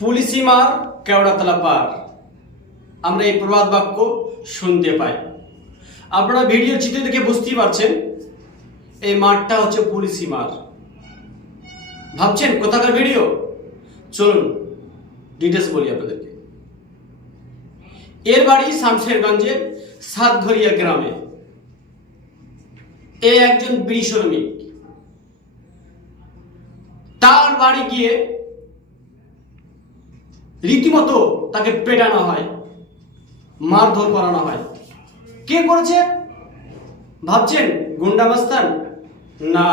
পুলিশি মার কেওড়াতলা পার আমরা এই প্রবাদ বাক্য শুনতে পাই। আপনারা ভিডিও চিত্র দেখে বুঝতেই পারছেন, এই মাঠটা হচ্ছে পুলিশি মার ভাবছেন, কোথাকার ভিডিও? চলুন ডিটেলস বলি আপনাদেরকে। এর বাড়ি শামশেরগঞ্জের সাতঘরিয়া গ্রামে। এ একজন বিড়ি শ্রমিক তার বাড়ি গিয়ে রীতিমতো তাকে পেটানো হয়, মারধর করানো হয়। কে করেছে? ভাবছেন গুন্ডা মাস্তান? না।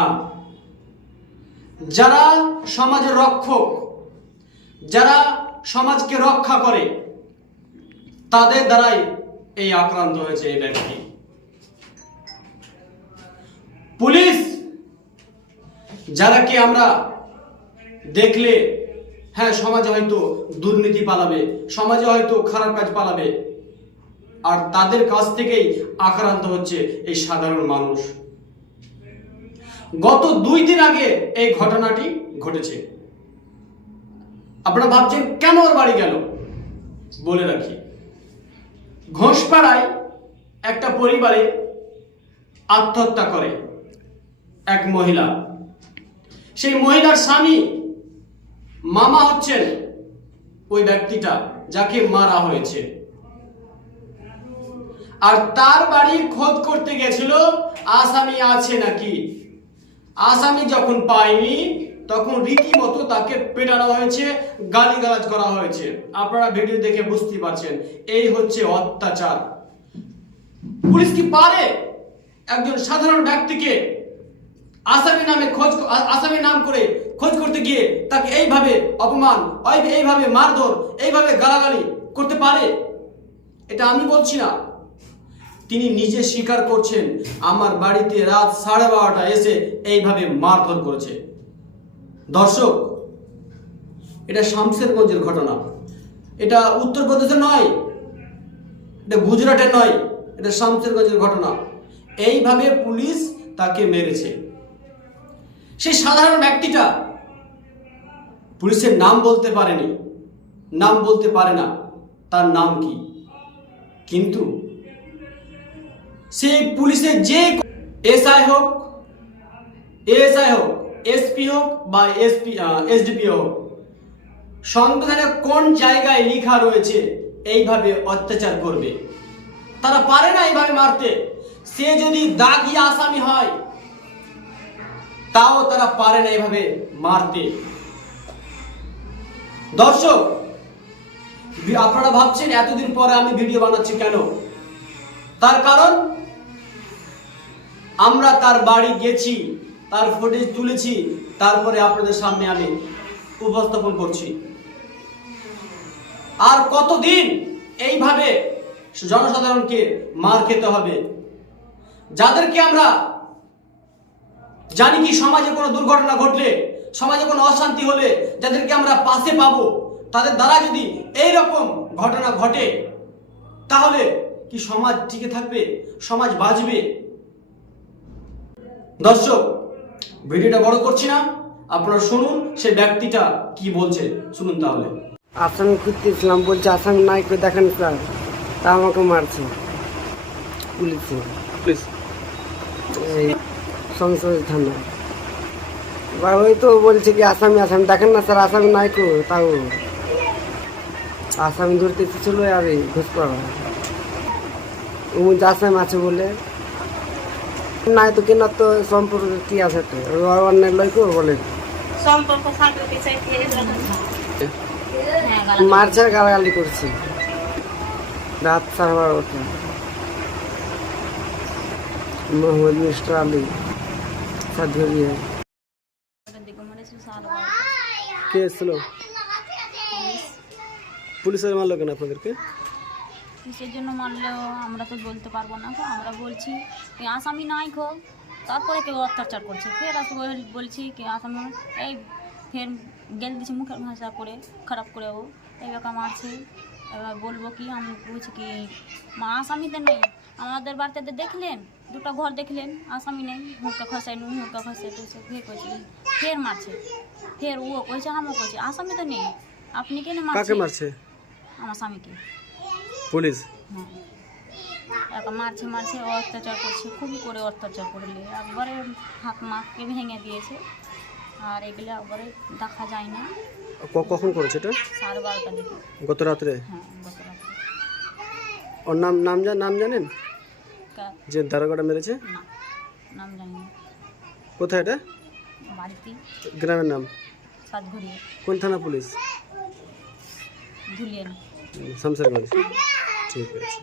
যারা সমাজের রক্ষক, যারা সমাজকে রক্ষা করে, তাদের দ্বারাই এই আক্রান্ত হয়েছে এই ব্যক্তি। পুলিশ, যারাকে আমরা দেখলে হ্যাঁ সমাজে হয়তো দুর্নীতি পালাবে, সমাজে হয়তো খারাপ কাজ পালাবে। আর তাদের কাছ থেকেই আক্রান্ত হচ্ছে এই সাধারণ মানুষ। গত দুই দিন আগে এই ঘটনাটি ঘটেছে। আপনারা ভাবছেন, কেন ওর বাড়ি গেল? বলে রাখি। ঘোষপাড়ায় একটা পরিবারে আত্মহত্যা করে এক মহিলা। সেই মহিলার স্বামী মামা হচ্ছেন ওই ব্যক্তিটা যাকে মারা হয়েছে। আর তার বাড়ি খোঁজ করতে গেছিল, আসামি আছে নাকি? আসামি যখন পায়নি, তখন রীতিমতো তাকে পেটানো হয়েছে, গালিগালাজ করা হয়েছে। আপনারা ভিডিও দেখে বুঝতে পারছেন, এই হচ্ছে অত্যাচার। পুলিশ কি পারে? একজন সাধারণ ব্যক্তিকে আসামি নামে খোঁজ আসামি নাম করে খোঁজ করতে গিয়ে তাকে এইভাবে অপমান এইভাবে মারধর, এইভাবে গালাগালি করতে পারে? এটা আমি বলছি না। তিনি নিজে স্বীকার করছেন, আমার বাড়িতে রাত সাড়ে বারোটা এসে এইভাবে মারধর করেছে। দর্শক, এটা শামশেরগঞ্জের ঘটনা। এটা উত্তরপ্রদেশের নয়, এটা গুজরাটের নয়, এটা শামশেরগঞ্জের ঘটনা। এইভাবে পুলিশ তাকে মেরেছে। সেই সাধারণ ব্যক্তিটা পুলিশের নাম বলতে পারেনি। নাম বলতে পারে না। তার নাম কি? কিন্তু সেই পুলিশের যে এসআই হোক এএসআই হোক, এসপি হোক বা এসপি এসডিপি হোক, সংবিধানে কোন জায়গায় লেখা রয়েছে, এইভাবে অত্যাচার করবে। তারা পারে না এইভাবে মারতে। সে যদি দাগি আসামি হয়, তাও তারা পারে না এইভাবে মারতে। দর্শক আপনারা ভাবছেন এতদিন পরে আমি ভিডিও বানাচ্ছি কেন? তার কারণ, আমরা তার বাড়ি গেছি, তার ফুটেজ তুলেছি, তারপরে আপনাদের সামনে আমি উপস্থাপন করছি। আর কতদিন এইভাবে জনসাধারণকে মার খেতে হবে? যাদেরকে আমরা জানি কি সমাজে কোনো দুর্ঘটনা ঘটলে সমাজে কোনো অশান্তি হলে যাদেরকে আমরা পাশে পাবো তাদের দ্বারা যদি এই রকম ঘটনা ঘটে তাহলে কি সমাজ টিকে থাকবে? সমাজ বাঁচবে? দর্শক ভিডিওটা বড় করছি না। আপনারা শুনুন সে ব্যক্তিটা কি বলছে। শুনুন তাহলে। আসামি খুঁজতেছিলাম বলছে আসামি নাই করে দেখেন স্যার। তা আমাকে মারছে। পুলিশে প্লিজ এই সংসদ থানা। বা ওই তো বলছে কি আসামি আসামি। দেখেন না স্যার আসামি নাই কো তাও। আসামি ধরতে এসেছিল আর এই ঘুষ করা ও আসামি আছে বলে। নাই তো কেনার তো সম্পর্ক কি আছে তো? অন্যের বলে। থাকলে কি হ্যাঁ গালা মারছে গালাগালি করছে। রাত সাড়ে বারোটা। মোহাম্মদ মিস্টার আলী সাড়ে কে এসেছিল? পুলিশের মারলো কেন আপনাদেরকে? কিসের জন্য মারলেও আমরা তো বলতে পারব না গো। আমরা বলছি কি আসামি নাই খো তারপরে কেউ অত্যাচার করছে। ফের আসে বলছি, কি আসামি? এই ফের গেল দিছি মুখের ভাষা করে, খারাপ করে ও। এই বেকা মারছে। এবার বলব কি, আমি বলছি কি, মা আসামি তো নেই। আমাদের বাড়িতে দেখলেন দুটো ঘর দেখলেন আসামি নেই হুঁকা খসাই নুই হুঁকা খসাই তো সে ফের কইছে ফের মারছে ফের ও কইছে আমও কইছে আসামি তো নেই। আপনি কেন কাকে মারছেন মারছে? আমার স্বামীকে। পুলিশ? হ্যাঁ। মারছে মারছে ও অত্যাচার করছে খুবই করে অত্যাচার করলে। একবারে হাত মাকে ভেঙে দিয়েছে আর এগুলো একবারে দেখা যায় না। ক- কখন করেছে এটা? সাড়ে বারোটা দিকে। গত রাত্রে? হ্যাঁ গত রাত্রে। ওর নাম নাম জান নাম জানেন? যে দারোগাটা মেরেছে? নাম জানি না। কোথায় এটা? গ্রামের নাম? কোন থানা পুলিশ? ধুলিয়ে শামসারগঞ্জ ঠিক আছে।